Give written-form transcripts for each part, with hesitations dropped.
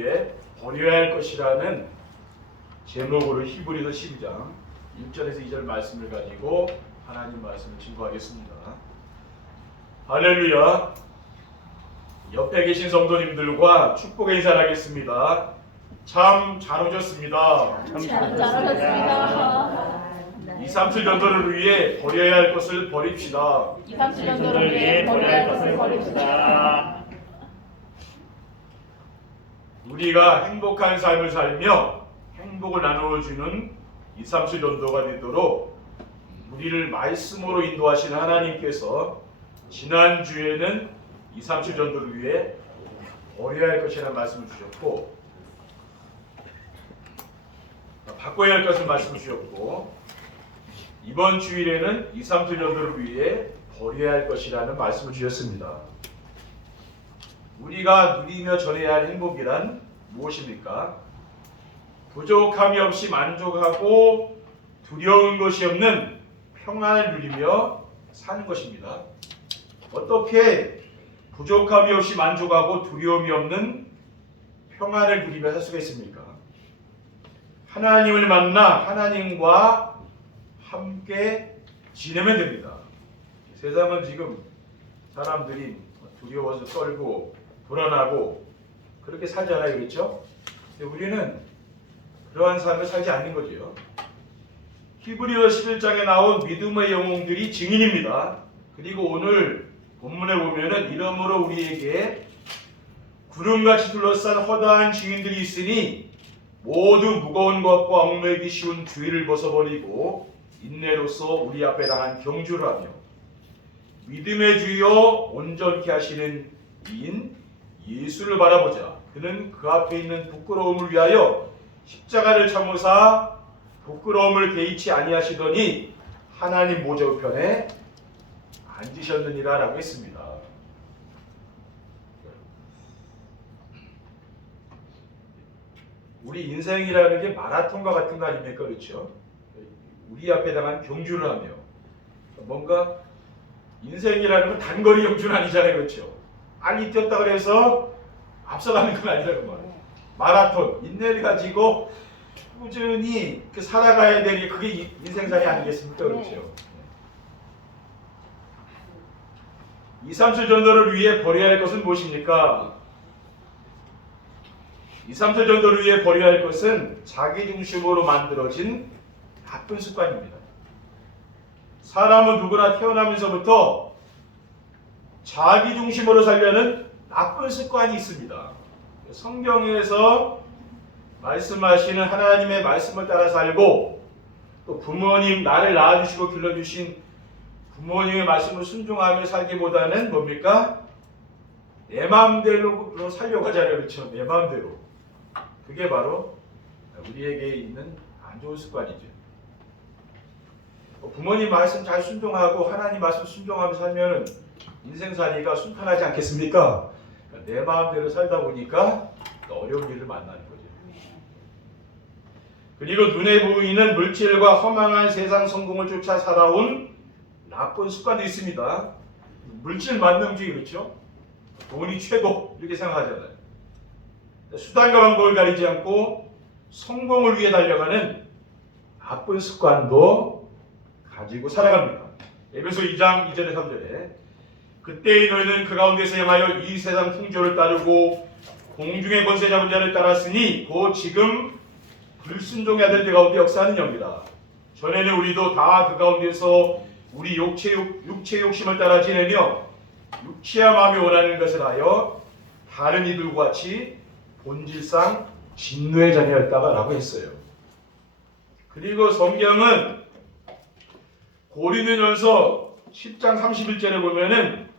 위해 버려야 할 것이라는 제목으로 히브리서 12장 1절에서 2절 말씀을 가지고 하나님 말씀을 증거하겠습니다. 할렐루야. 옆에 계신 성도님들과 축복의 인사를 하겠습니다. 참 잘 오셨습니다. 참 잘하셨습니다. 237 전도를 위해 버려야 할 것을 버립시다. 237 전도를 위해 버려야 할 것을 버립시다. 우리가 행복한 삶을 살며 행복을 나누어주는 237 전도가 되도록 우리를 말씀으로 인도하신 하나님께서 지난주에는 237 전도를 위해 버려야 할 것이라는 말씀을 주셨고, 바꿔야 할 것을 말씀을 주셨고, 이번 주일에는 237 전도를 위해 버려야 할 것이라는 말씀을 주셨습니다. 우리가 누리며 전해야 할 행복이란 무엇입니까? 부족함이 없이 만족하고 두려운 것이 없는 평안을 누리며 사는 것입니다. 어떻게 부족함이 없이 만족하고 두려움이 없는 평안을 누리며 살 수가 있습니까? 하나님을 만나 하나님과 함께 지내면 됩니다. 세상은 지금 사람들이 두려워서 떨고 불안하고 그렇게 살잖아요, 그렇죠? 근데 우리는 그러한 삶을 살지 않는 거죠. 히브리서 11장에 나온 믿음의 영웅들이 증인입니다. 그리고 오늘 본문에 보면은 이러므로 우리에게 구름같이 둘러싼 허다한 증인들이 있으니 모두 무거운 것과 얽매이기 쉬운 죄를 벗어버리고 인내로서 우리 앞에 당한 경주를 하며 믿음의 주여 온전케 하시는 이인 예수를 바라보자. 그는 그 앞에 있는 부끄러움을 위하여 십자가를 참으사 부끄러움을 개의치 아니하시더니 하나님 보좌 우편에 앉으셨느니라 라고 했습니다. 우리 인생이라는 게 마라톤과 같은 거 아닙니까? 그렇죠? 우리 앞에 당한 경주를 하며 뭔가 인생이라는 건 단거리 경주는 아니잖아요. 그렇죠? 빨리 뛰었다 그래서 앞서가는 건 아니라는 말이에요. 마라톤, 인내를 가지고 꾸준히 살아가야 되는 게 그게 인생살이 아니겠습니까? 그렇죠? 237 전도를 위해 버려야 할 것은 무엇입니까? 237 전도를 위해 버려야 할 것은 자기중심으로 만들어진 나쁜 습관입니다. 사람은 누구나 태어나면서부터 자기중심으로 살려는 나쁜 습관이 있습니다. 성경에서 말씀하시는 하나님의 말씀을 따라 살고 또 부모님, 나를 낳아주시고 길러주신 부모님의 말씀을 순종하며 살기보다는 뭡니까? 내 마음대로 살려고 하잖아요. 그렇죠? 내 마음대로. 그게 바로 우리에게 있는 안 좋은 습관이죠. 부모님 말씀 잘 순종하고 하나님 말씀 순종하며 살면 인생살이가 순탄하지 않겠습니까? 내 마음대로 살다 보니까 어려운 일을 만나는 거죠. 그리고 눈에 보이는 물질과 허망한 세상 성공을 쫓아 살아온 나쁜 습관도 있습니다. 물질 만능주의, 그렇죠? 돈이 최고 이렇게 생각하잖아요. 수단과 방법을 가리지 않고 성공을 위해 달려가는 나쁜 습관도 가지고 살아갑니다. 에베소 2장 2절에 3절에 그때의 너희는 그 가운데서 행하여 이 세상 풍조를 따르고 공중의 권세 잡은 자를 따랐으니 곧 지금 불순종의 아들들 가운데 역사하는 영이다. 전에는 우리도 다 그 가운데서 우리 육체의 욕심을 따라 지내며 육체와 마음이 원하는 것을 하여 다른 이들과 같이 본질상 진노의 자녀였다가 라고 했어요. 그리고 성경은 고린도전서 10장 31절에 보면은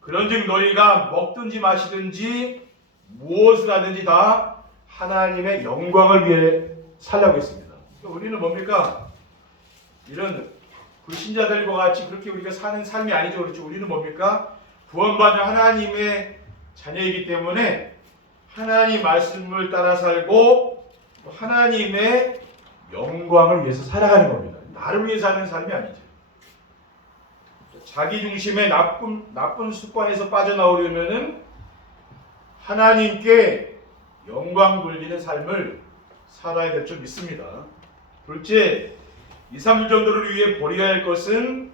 그런즉 너희가 먹든지 마시든지 무엇을 하든지 다 하나님의 영광을 위해 살라고 했습니다. 우리는 뭡니까? 이런 불신자들과 같이 그렇게 우리가 사는 삶이 아니죠. 그렇죠? 우리는 뭡니까? 구원받은 하나님의 자녀이기 때문에 하나님 말씀을 따라 살고 하나님의 영광을 위해서 살아가는 겁니다. 나를 위해 사는 삶이 아니죠. 자기 중심의 나쁜 습관에서 빠져나오려면은 하나님께 영광 돌리는 삶을 살아야 될 줄 믿습니다. 둘째, 2, 3주 정도를 위해 버려야 할 것은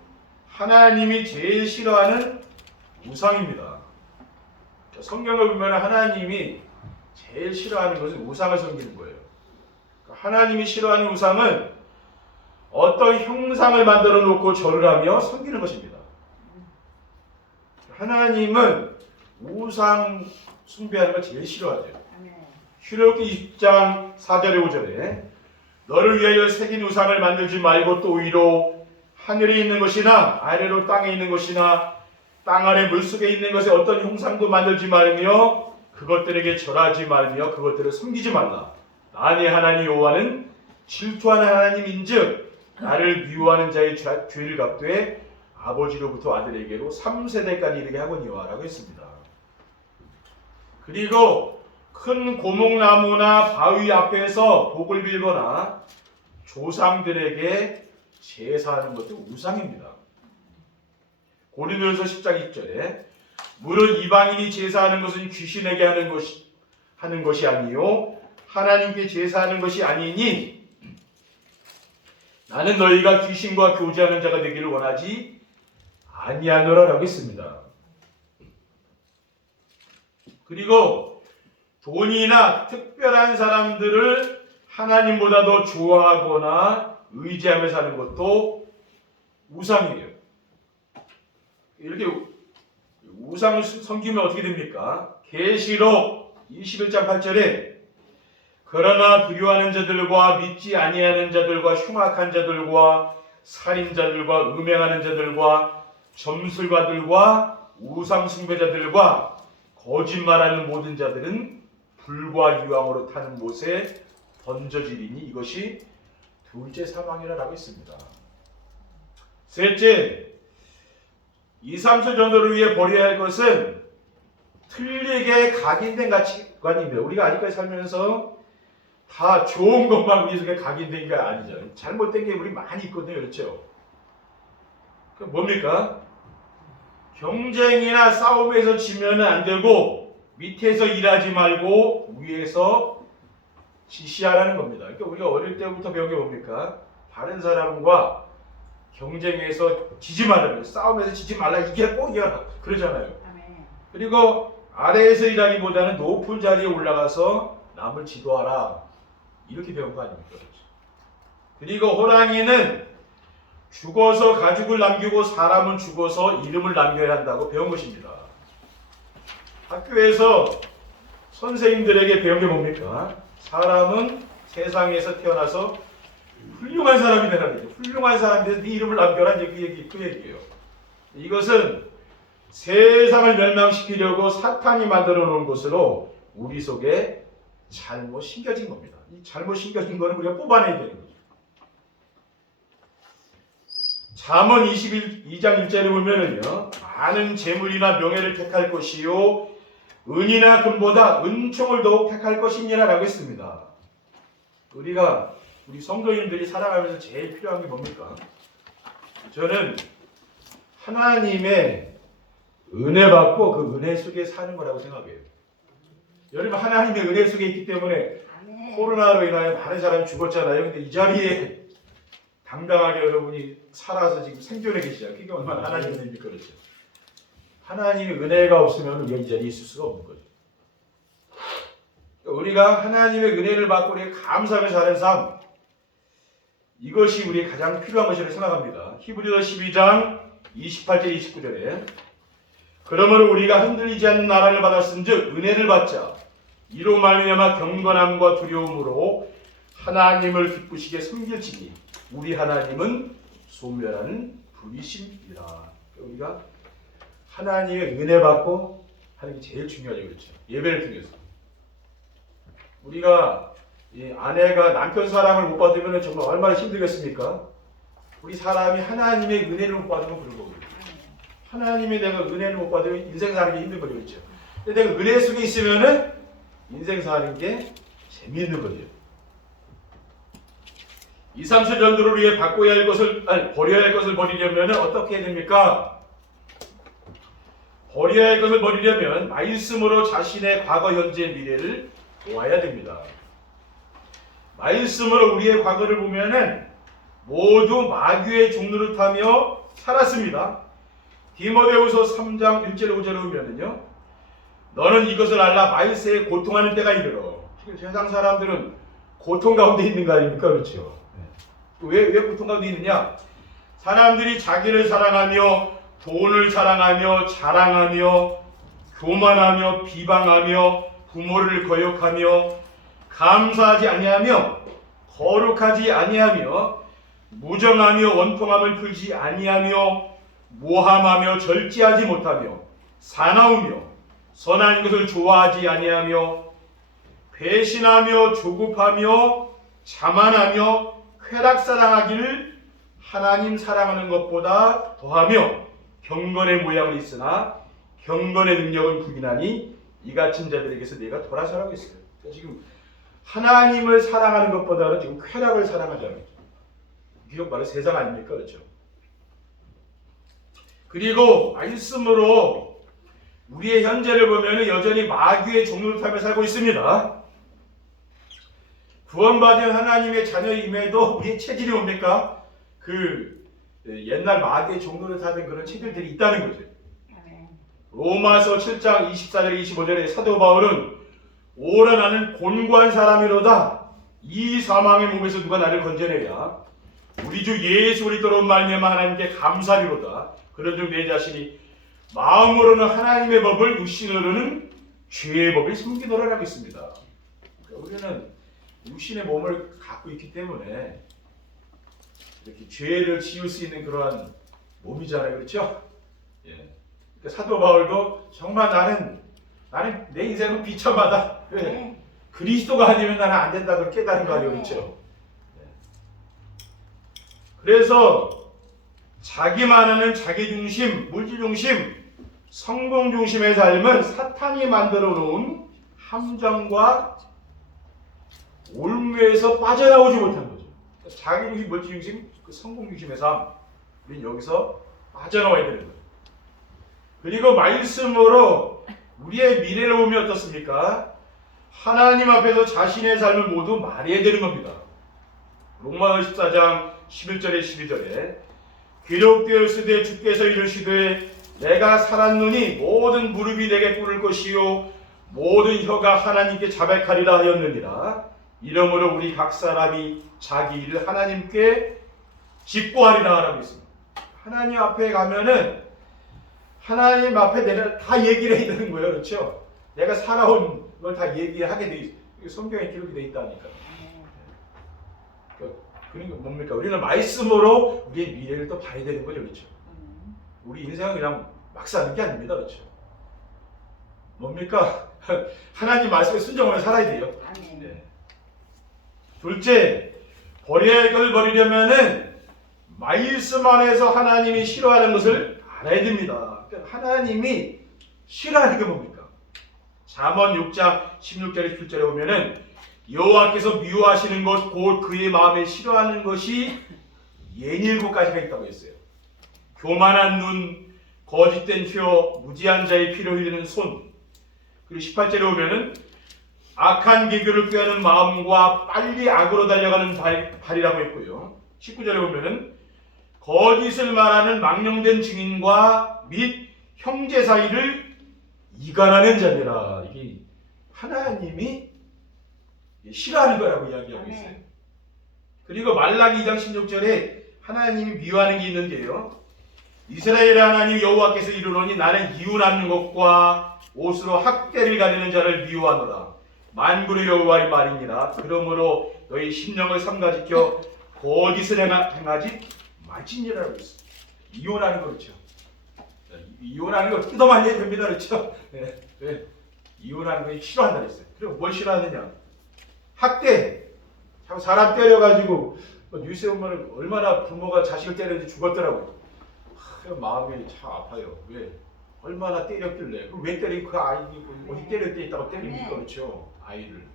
하나님이 제일 싫어하는 우상입니다. 성경을 보면 하나님이 제일 싫어하는 것은 우상을 섬기는 거예요. 하나님이 싫어하는 우상은 어떤 형상을 만들어 놓고 절을 하며 섬기는 것입니다. 하나님은 우상 숭배하는 걸 제일 싫어하죠. 출애굽기 20장 4절에 5절에 너를 위하여 새긴 우상을 만들지 말고 또 위로 하늘에 있는 것이나 아래로 땅에 있는 것이나 땅 아래 물속에 있는 것에 어떤 형상도 만들지 말며 그것들에게 절하지 말며 그것들을 섬기지 말라. 나의 하나님 여호와는 질투하는 하나님인즉 나를 미워하는 자의 죄를 갚되 아버지로부터 아들에게로 3세대까지 이르게 하거니와 라고 했습니다. 그리고 큰 고목나무나 바위 앞에서 복을 빌거나 조상들에게 제사하는 것도 우상입니다. 고린도전서 10장 2절에 무릇 이방인이 제사하는 것은 귀신에게 하는 것이 아니요 하나님께 제사하는 것이 아니니 나는 너희가 귀신과 교제하는 자가 되기를 원하지 아니하노라 라고 했습니다. 그리고 돈이나 특별한 사람들을 하나님보다 더 좋아하거나 의지하며 사는 것도 우상이에요. 이렇게 우상을 섬기면 어떻게 됩니까? 계시록 21장 8절에 그러나 두려워하는 자들과 믿지 아니하는 자들과 흉악한 자들과 살인자들과 음행하는 자들과 점술가들과 우상 숭배자들과 거짓말하는 모든 자들은 불과 유황으로 타는 못에 던져지리니 이것이 둘째 사망이라고 했습니다. 셋째, 2, 3주 정도를 위해 버려야 할 것은 틀리게 각인된 가치관입니다. 우리가 아직까지 살면서 다 좋은 것만 우리 속에 각인된 게 아니죠. 잘못된 게 우리 많이 있거든요. 그렇죠? 그 뭡니까? 경쟁이나 싸움에서 지면 안 되고 밑에서 일하지 말고 위에서 지시하라는 겁니다. 그러니까 우리가 어릴 때부터 배운 게 뭡니까? 다른 사람과 경쟁에서 지지 말라, 싸움에서 지지 말라, 이게 꼭 이겨라 그러잖아요. 그리고 아래에서 일하기보다는 높은 자리에 올라가서 남을 지도하라 이렇게 배운 거 아닙니까? 그리고 호랑이는 죽어서 가죽을 남기고 사람은 죽어서 이름을 남겨야 한다고 배운 것입니다. 학교에서 선생님들에게 배운 게 뭡니까? 사람은 세상에서 태어나서 훌륭한 사람이 되라는 거죠. 훌륭한 사람인데 네 이름을 남겨라 그 얘기예요. 이것은 세상을 멸망시키려고 사탄이 만들어 놓은 것으로 우리 속에 잘못 심겨진 겁니다. 이 잘못 심겨진 거는 우리가 뽑아내야 되는 거죠. 잠언 22장 1절에 보면은요, 많은 재물이나 명예를 택할 것이요 은이나 금보다 은총을 더욱 택할 것이니라 라고 했습니다. 우리 성도님들이 살아가면서 제일 필요한 게 뭡니까? 저는 하나님의 은혜 받고 그 은혜 속에 사는 거라고 생각해요. 여러분 하나님의 은혜 속에 있기 때문에 코로나로 인하여 많은 사람이 죽었잖아요. 근데 이 자리에 당당하게 여러분이 살아서 지금 생존해 계시잖아요. 그게 얼마나 하나님의 은혜입니까? 그렇죠. 하나님의 은혜가 없으면 우리가 이 자리에 있을 수가 없는 거죠. 우리가 하나님의 은혜를 받고 우리가 감사하며 사는 삶, 이것이 우리의 가장 필요한 것이라고 생각합니다. 히브리서 12장 28절 29절에 그러므로 우리가 흔들리지 않는 나라를 받았은즉 은혜를 받자 이로 말미암아 경건함과 두려움으로 하나님을 기쁘시게 섬길지니 우리 하나님은 소멸하는 분이십니다. 우리가 하나님의 은혜 받고 하는 게 제일 중요하죠. 그렇죠? 예배를 통해서 우리가 아내가 남편 사랑을 못 받으면 정말 얼마나 힘들겠습니까? 우리 사람이 하나님의 은혜를 못 받으면 그런 거거든요. 하나님의 내가 은혜를 못 받으면 인생 사는 게 힘든 거죠. 그렇죠? 근데 내가 은혜 속에 있으면은 인생 사는 게 재미있는 거죠. 2, 3주 전도를 위해 버려야 할 것을 버리려면 어떻게 해야 됩니까? 버려야 할 것을 버리려면 말씀으로 자신의 과거, 현재, 미래를 와야 됩니다. 말씀으로 우리의 과거를 보면은 모두 마귀의 종로를 타며 살았습니다. 디모데후서 3장 1절 5절에 보면은요, 너는 이것을 알라 말세에 고통하는 때가 이르러. 지금 세상 사람들은 고통 가운데 있는 거 아닙니까? 그렇죠. 왜 고통 가운데 있느냐? 사람들이 자기를 사랑하며 돈을 사랑하며 자랑하며 교만하며 비방하며 부모를 거역하며 감사하지 아니하며 거룩하지 아니하며 무정하며 원통함을 풀지 아니하며 모함하며 절제하지 못하며 사나우며 선한 것을 좋아하지 아니하며 배신하며 조급하며 자만하며 쾌락사랑하기를 하나님 사랑하는 것보다 더하며 경건의 모양은 있으나 경건의 능력은 부인하니 이 같은 자들에게서 내가 돌아서라고 했어요. 그러니까 지금 하나님을 사랑하는 것보다는 지금 쾌락을 사랑하자는 거죠. 이게 바로 세상 아닙니까? 그렇죠? 그리고 말씀으로 우리의 현재를 보면 여전히 마귀의 종로를 타며 살고 있습니다. 구원받은 하나님의 자녀임에도 우리의 체질이 뭡니까? 그 옛날 마귀의 종로를 타던 그런 체질들이 있다는 거죠. 로마서 7장 24절 25절에 사도 바울은 오라 나는 곤고한 사람이로다. 이 사망의 몸에서 누가 나를 건져내랴. 우리 주 예수 그리스도로 말미암아 하나님께 감사리로다. 그런즉 내 자신이 마음으로는 하나님의 법을 육신으로는 죄의 법을 숨기노라라고 했습니다. 우리는 육신의 몸을 갖고 있기 때문에 이렇게 죄를 지을 수 있는 그러한 몸이잖아요, 그렇죠? 예. 그러니까 사도 바울도 정말 나는 내 인생은 비참하다. 네. 그리스도가 아니면 나는 안 된다고 깨달은 거 아니에요, 그렇죠? 예. 그래서 자기만 하는 자기 중심, 물질 중심, 성공 중심의 삶은 사탄이 만들어 놓은 함정과 올무에서 빠져나오지 못한 거죠. 자기 중심, 물질 중심, 그 성공 중심의 삶, 우리는 여기서 빠져나와야 되는 거죠. 그리고 말씀으로 우리의 미래를 보면 어떻습니까? 하나님 앞에서 자신의 삶을 모두 말해야 되는 겁니다. 로마서 14장 11절에 12절에 기록되었으되 주께서 이르시되 내가 살았노니 모든 무릎이 내게 꿇을 것이요 모든 혀가 하나님께 자백하리라 하였느니라. 이러므로 우리 각 사람이 자기 일을 하나님께 직보하리라 하라고 했습니다. 하나님 앞에 가면은 하나님 앞에 내가 다 얘기를 해야 되는 거예요. 그렇죠? 내가 살아온 걸 다 얘기하게 돼 있어요. 성경에 기록이 돼 있다니까. 그러니까 뭡니까? 우리는 말씀으로 우리의 미래를 또 봐야 되는 거죠. 그렇죠? 우리 인생은 그냥 막 사는 게 아닙니다. 그렇죠? 뭡니까? 하나님 말씀에 순종하며 살아야 돼요. 네. 둘째, 버려야 할 것을 버리려면은 말씀 안에서 하나님이 싫어하는 것을 알아야 됩니다. 그러니까 하나님이 싫어하는 게 뭡니까? 잠언 6장 16절에 17절에 보면은 여호와께서 미워하시는 것 곧 그의 마음에 싫어하는 것이 67가지가 있다고 했어요. 교만한 눈, 거짓된 혀, 무지한 자의 피를 흘리는 손. 그리고 18절에 보면은 악한 계교를 꾀하는 마음과 빨리 악으로 달려가는 발이라고 했고요. 19절에 보면은 거짓을 말하는 망령된 증인과 및 형제 사이를 이간하는 자니라. 이게 하나님이 싫어하는 거라고 이야기하고 있어요. 그리고 말라기 2장 16절에 하나님이 미워하는 게 있는데요. 이스라엘의 하나님 여호와께서 이르노니 나는 이웃하는 것과 옷으로 학대를 가리는 자를 미워하노라. 만군의 여호와의 말이니라. 그러므로 너희 심령을 삼가지켜 거짓을 행하지 말지니라고 했어요. 이혼하는 거 그렇죠. 이혼하는 거 뜯어 말려야 됩니다. 그렇죠. 네. 네. 이혼하는 거 싫어한다 그랬어요. 그리고 뭘 싫어하느냐? 학대. 사람 때려가지고 뉴스에 보면 얼마나 부모가 자식을 때렸는지 죽었더라고요. 마음이 참 아파요. 왜? 얼마나 때렸길래? 그럼 왜 때린 그 아이 어디 때릴 때 있다고 때립니까? 그렇죠. 아이를.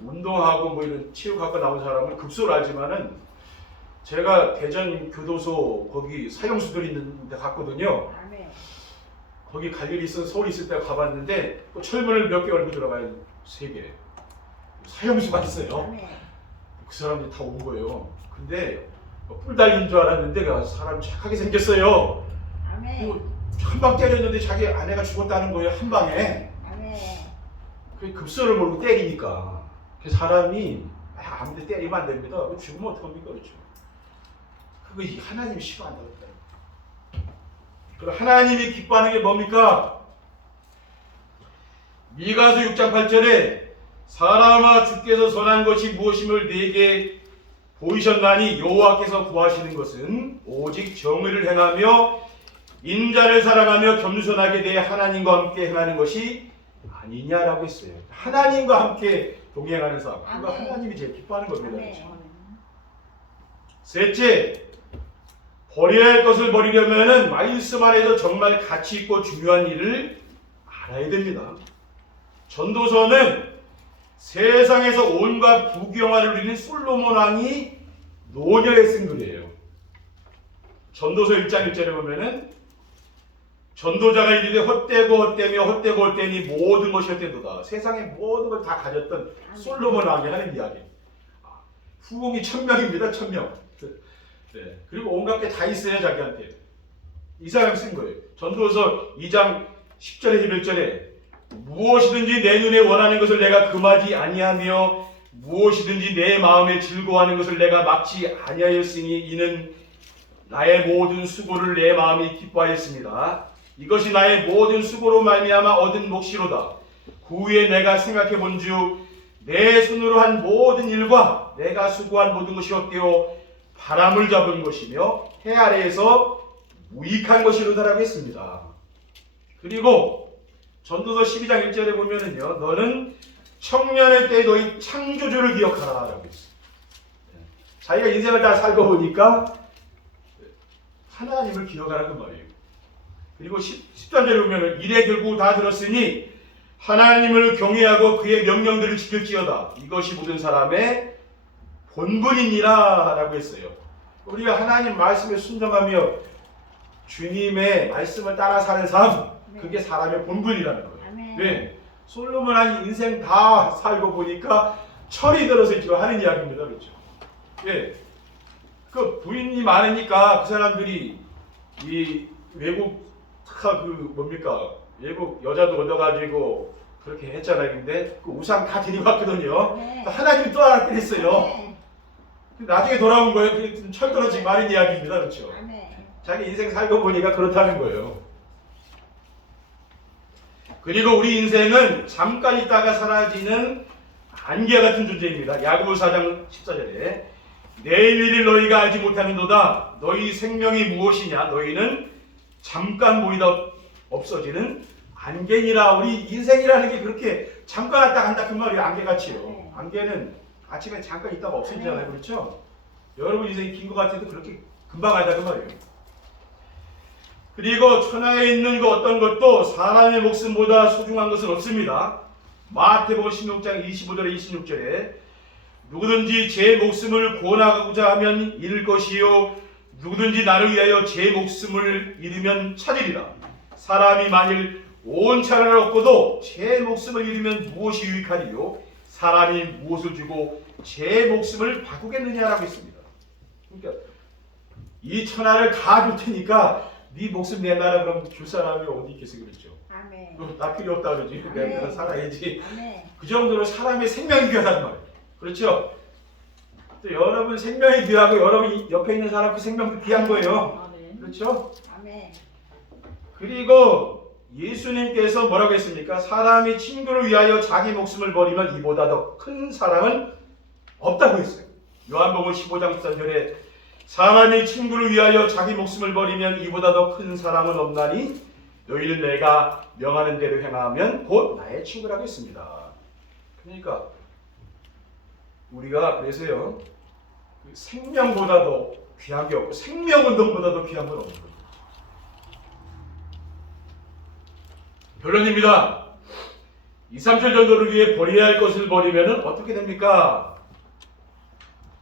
운동하고 뭐 이런 체육학과 나온 사람은 급소를 알지만은 제가 대전 교도소 거기 사형수들이 있는 데 갔거든요. 거기 갈 일이 있어서 서울에 있을 때 가봤는데 철문을 몇 개 열고 들어가요. 세계 사형수가 있어요. 아멘. 그 사람들이 다 온 거예요. 근데 뿔 달린 줄 알았는데 그 사람이 착하게 생겼어요. 아멘. 한 방 때렸는데 자기 아내가 죽었다는 거예요. 한 방에. 아멘. 그 급소를 모르고 때리니까 그 사람이 아무데 때리면 안 됩니다. 죽으면 어떡합니까? 그렇죠. 그거 하나님이 싫어한다고 했어요. 그럼 하나님이 기뻐하는 게 뭡니까? 미가서 6장 8절에 사람아 주께서 선한 것이 무엇임을 네게 보이셨나니 여호와께서 구하시는 것은 오직 정의를 행하며 인자를 사랑하며 겸손하게 대해 하나님과 함께 행하는 것이 아니냐라고 했어요. 하나님과 함께 동행하는 사람, 그거 아멘. 하나님이 제일 기뻐하는 겁니다. 아멘. 그렇죠? 셋째, 버려야 할 것을 버리려면은 말씀 안에서 정말 가치 있고 중요한 일을 알아야 됩니다. 전도서는 세상에서 온갖 부귀영화를 누리는 솔로몬 왕이 노녀에 쓴 글이에요. 전도서 1장 1절에 보면은 전도자가 이르되 헛되고 헛되며 헛되고 헛되니 모든 것이 헛되도다. 세상의 모든 걸 다 가졌던 솔로몬 왕이 하는 이야기. 후궁이 1000명입니다. 1000명. 네. 그리고 온갖 게 다 있어요. 자기한테. 이 사람이 쓴 거예요. 전도서 2장 10절에 11절에 무엇이든지 내 눈에 원하는 것을 내가 금하지 아니하며 무엇이든지 내 마음에 즐거워하는 것을 내가 막지 아니하였으니 이는 나의 모든 수고를 내 마음이 기뻐하였습니다. 이것이 나의 모든 수고로 말미암아 얻은 몫이로다. 그 후에 내가 생각해 본즉 내 손으로 한 모든 일과 내가 수고한 모든 것이 헛되어 바람을 잡은 것이며 해 아래에서 무익한 것이로다라고 했습니다. 그리고 전도서 12장 1절에 보면은요, 너는 청년의 때에 너희 창조주를 기억하라 라고 했어요. 자기가 인생을 다 살고 보니까 하나님을 기억하라는 말이에요. 그리고 13절에 보면은 이래 결국 다 들었으니 하나님을 경외하고 그의 명령들을 지킬지어다. 이것이 모든 사람의 본분이니라 라고 했어요. 우리가 하나님 말씀에 순종하며 주님의 말씀을 따라 사는 삶, 그게 사람의 본분이라는 거예요. 아멘. 네. 솔로몬 왕이 인생 다 살고 보니까 철이 들어서 지금 하는 이야기입니다. 그렇죠? 예. 그 부인이 많으니까 그 사람들이 이 외국 외국 여자도 얻어가지고 그렇게 했잖아요. 근데 그 우상 다 데려왔거든요. 네. 하나님이 또 알았긴 했어요. 네. 나중에 돌아온 거예요. 그게 철 떨어지고 많은 이야기입니다. 그렇죠? 아멘. 자기 인생 살고 보니까 그렇다는 거예요. 그리고 우리 인생은 잠깐 있다가 사라지는 안개 같은 존재입니다. 야고보 4장 14절에 내일 일을 너희가 알지 못하는도다. 너희 생명이 무엇이냐? 너희는 잠깐 보이다 없어지는 안개니라. 우리 인생이라는 게 그렇게 잠깐 왔다 간다 그 말이에요. 안개같이요. 안개는 아침에 잠깐 있다가 없어지잖아요. 그렇죠? 여러분 인생이 긴 것 같아도 그렇게 금방 간다 그 말이에요. 그리고 천하에 있는 그 어떤 것도 사람의 목숨보다 소중한 것은 없습니다. 마태복음 16장 25절에 26절에 누구든지 제 목숨을 구원하고자 하면 잃을 것이요 누구든지 나를 위하여 제 목숨을 잃으면 찾으리라. 사람이 만일 온 천하를 얻고도 제 목숨을 잃으면 무엇이 유익하리요? 사람이 무엇을 주고 제 목숨을 바꾸겠느냐라고 했습니다. 그러니까 이 천하를 다 줄 테니까 네 목숨 내놔라 그러면 줄 사람이 어디 있겠어요. 그렇죠? 아멘. 나 필요 없다 그러지. 내가 살아야지. 아멘. 그 정도로 사람의 생명이 귀하다는 말이에요. 그렇죠? 또 여러분 생명이 귀하고 여러분 옆에 있는 사람 그 생명도 귀한 거예요. 아멘. 그렇죠? 아멘. 그리고 예수님께서 뭐라고 했습니까? 사람이 친구를 위하여 자기 목숨을 버리면 이보다 더 큰 사랑은 없다고 했어요. 요한복음 15장 13절에 사람이 친구를 위하여 자기 목숨을 버리면 이보다 더 큰 사랑은 없나니 너희는 내가 명하는 대로 행하면 곧 나의 친구라고 했습니다. 그러니까 우리가 그래서요 생명보다도 귀한 게 없고 생명운동보다도 귀한 건 없는 거예요. 결론입니다. 2, 3절 정도를 위해 버려야 할 것을 버리면 어떻게 됩니까?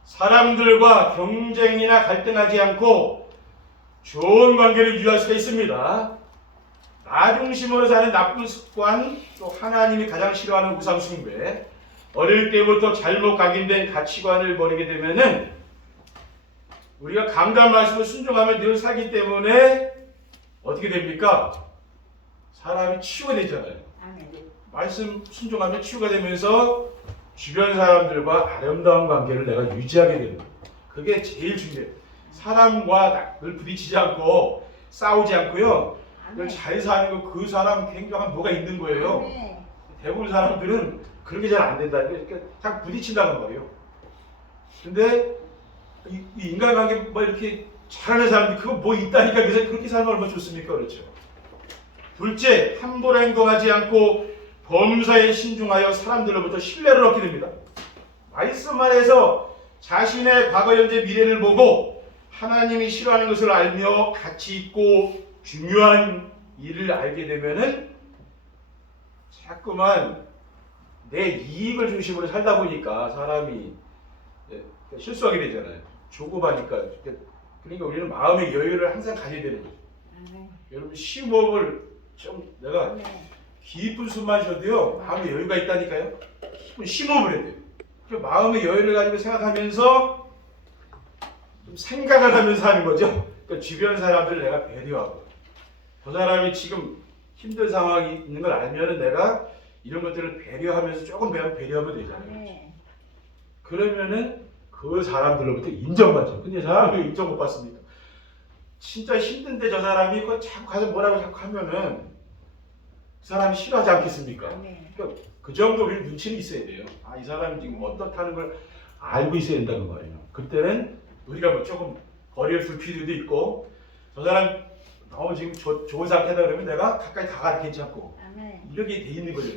사람들과 경쟁이나 갈등하지 않고 좋은 관계를 유지할 수가 있습니다. 나 중심으로 사는 나쁜 습관, 또 하나님이 가장 싫어하는 우상 숭배, 어릴 때부터 잘못 각인된 가치관을 버리게 되면은 우리가 강단 말씀을 순종하면 늘 살기 때문에 어떻게 됩니까? 사람이 치유가 되잖아요. 말씀 순종하면 치유가 되면서 주변 사람들과 아름다운 관계를 내가 유지하게 되는 거예요. 그게 제일 중요해요. 사람과 늘 부딪히지 않고 싸우지 않고요. 늘 잘 사는 거 그 사람 굉장한 뭐가 있는 거예요. 대부분 사람들은 그렇게 잘 안 된다. 그러니까 딱 부딪힌다는 거예요. 근데 이 인간관계 뭐 이렇게 잘하는 사람들 그거 뭐 있다니까 그래서 그렇게 살면 얼마나 좋습니까? 그렇죠. 둘째, 함부로 행동하지 않고 범사에 신중하여 사람들로부터 신뢰를 얻게 됩니다. 말씀 안에서 자신의 과거, 현재, 미래를 보고 하나님이 싫어하는 것을 알며 가치 있고 중요한 일을 알게 되면은 자꾸만 내 이익을 중심으로 살다 보니까 사람이 실수하게 되잖아요. 조급하니까. 그러니까 우리는 마음의 여유를 항상 가져야 되는 거죠. 여러분 심호흡을 좀 내가 깊은 숨만 쉬어도요 마음의 여유가 있다니까요. 깊은 심호흡을 해야 돼요. 그 마음의 여유를 가지고 생각하면서 좀 생각을 하면서 하는 거죠. 그러니까 주변 사람들을 내가 배려하고 저 사람이 지금 힘든 상황이 있는 걸 알면은 내가 이런 것들을 배려하면서 조금 배려하면 되잖아요. 그러면은 그 사람들로부터 인정받죠. 근데 사람이 인정 못 받습니까? 진짜 힘든데 저 사람이 그 자꾸 가서 뭐라고 자꾸 하면은 그 사람이 싫어하지 않겠습니까? 그러니까 그 정도 우리 눈치는 있어야 돼요. 아, 이 사람이 지금 어떻다는 걸 알고 있어야 된다는 거예요. 그때는 우리가 뭐 조금 거리를 둘 필요도 있고 저 사람 너무 지금 좋은 상태다 그러면 내가 가까이 다가도 괜찮고 이렇게 돼 있는 거죠.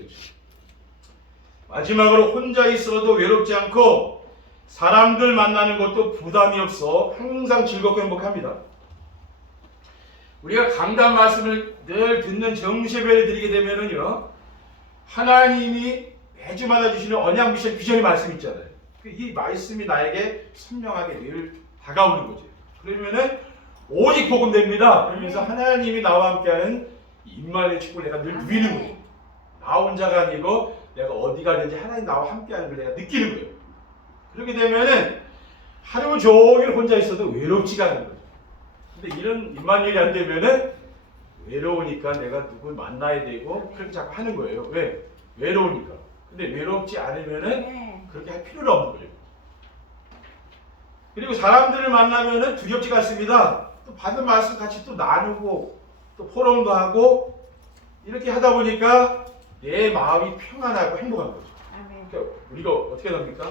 마지막으로 혼자 있어도 외롭지 않고 사람들 만나는 것도 부담이 없어 항상 즐겁고 행복합니다. 우리가 강단 말씀을 늘 듣는 정세배를 드리게 되면은요 하나님이 매주마다 주시는 언약 미션 비전의 말씀 있잖아요. 이 말씀이 나에게 선명하게 늘 다가오는 거죠. 그러면은 오직 복음됩니다. 그러면서 하나님이 나와 함께하는 임마누엘 축복을 내가 늘 누리는 거예요. 나 혼자가 아니고 내가 어디 가든지 하나님 나와 함께하는 걸 내가 느끼는 거예요. 그렇게 되면은 하루 종일 혼자 있어도 외롭지가 않은 거죠. 근데 이런 임마누엘이 안 되면은 외로우니까 내가 누굴 만나야 되고 그렇게 자꾸 하는 거예요. 왜? 외로우니까. 근데 외롭지 않으면은 그렇게 할 필요는 없는 거예요. 그리고 사람들을 만나면은 두렵지가 않습니다. 또 받은 말씀 같이 또 나누고 또 포럼도 하고 이렇게 하다 보니까 내 마음이 평안하고 행복한 거죠. 그러니까 우리가 어떻게 합니까?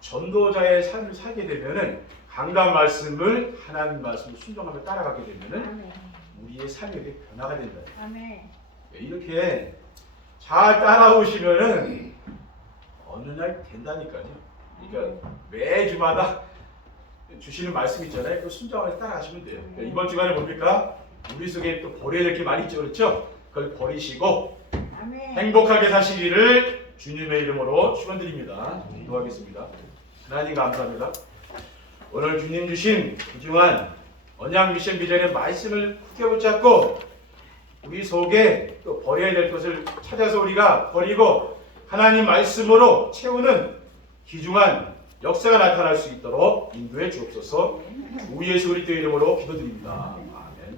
전도자의 삶을 살게 되면은 강단 말씀을 하나님 말씀을 순종하며 따라가게 되면은 우리의 삶이 이렇게 변화가 된다. 이렇게 잘 따라오시면은 어느 날 된다니까요. 그러니까 매주마다 주시는 말씀 있잖아요. 그 순종하면서 따라가시면 돼요. 이번 주간에 뭡니까? 우리 속에 또 버려야 될 게 많이 있죠, 그렇죠? 그걸 버리시고 행복하게 사시기를 주님의 이름으로 축원드립니다. 기도하겠습니다. 하나님 감사합니다. 오늘 주님 주신 귀중한 언약 미션 비전의 말씀을 굳게 붙잡고 우리 속에 또 버려야 될 것을 찾아서 우리가 버리고 하나님 말씀으로 채우는 귀중한 역사가 나타날 수 있도록 인도해 주옵소서. 주 예수 그리스도 이름으로 기도드립니다.